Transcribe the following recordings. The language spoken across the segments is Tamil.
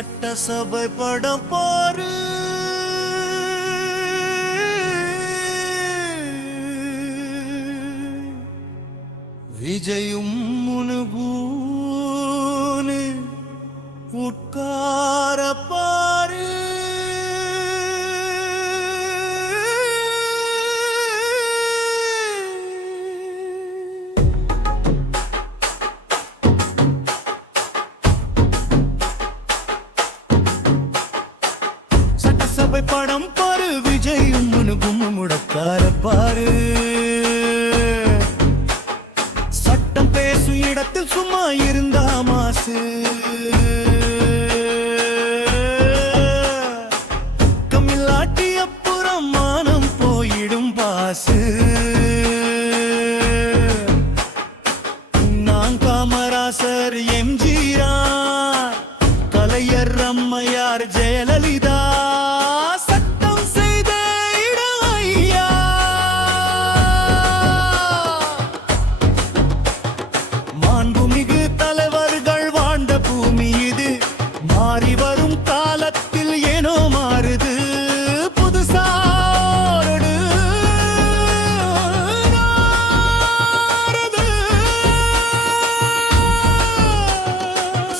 சட்டசபை படம் பாரு, விஜயும் முனுகூனு உட்கார பாரு. சட்டசபை படம் பாரு, விஜயும் முனுகும் முடக்கார பாரு. சட்டம் பேசும் இடத்தில் சும்மா இருந்தா மாசு, கமில்லாட்டி அப்புறம் மானம் போயிடும் பாசு. நான் காமராசர், எம்ஜிஆர், கலைஞர், அம்மையார், ஜெயலலிதா சட்டம் செய்த இடம் ஐயா. மாண்புமிகு தலைவர்கள் வாழ்ந்த பூமி இது, மாறி வரும் காலத்தில் ஏனோ மாறுது. புதுசாரடு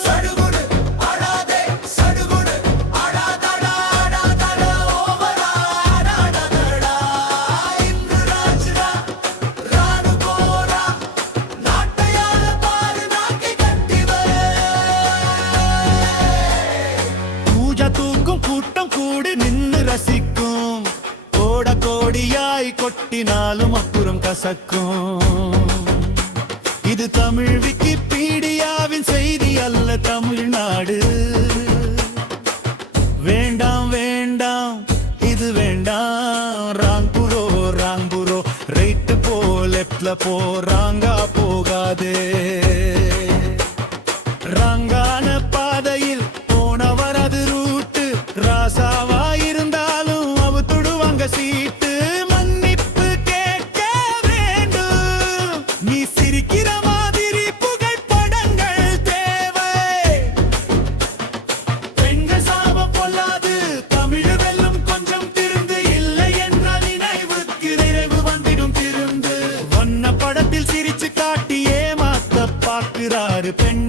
சடுகுடு ஆடாதே, சடுகுடு ஆடாதடா, ஆடாதடா ஓவரா ஆடாதடா. இன்று ராஜ்ரா ராணு போரா, நாட்டையாள பாரு நாக்கை கட்டிவே. பூஜா தூக்கும் கூட்டம் கூடி நின்னு ரசிக்கும், கோட கோடியாய் கொட்டினாலும் அப்புறம் கசக்கும். இது தமிழ் விக்கிபீடியாவின் செய்தி அல்ல, தமிழ்நாடு. வேண்டாம் வேண்டாம் இது வேண்டாம், ராங்புரோ ராங்புரோ, ரைட்டு போ லெப்ட்ல போ, ராங்கா போகாதே. ராங்கான பாதையில் போனவர் அது ரூட்டு, ராசாவா இருந்தாலும் அவுத்துடுவாங்க சீட்டு. மன்னிப்பு கேட்க வேண்டும், நீ சிரிக்கிற மாதிரி புகைப்படங்கள் தேவை. பெண்கள் சாப பொல்லாது, தமிழ் வெல்லும் கொஞ்சம் திருந்து, இல்லை என்றால் நினைவுக்கு நிறைவு வந்திடும் திருந்து. வண்ண படத்தில் சிரிச்சு காட்டி ஏமாத்த பார்க்கிறாரு பெண்.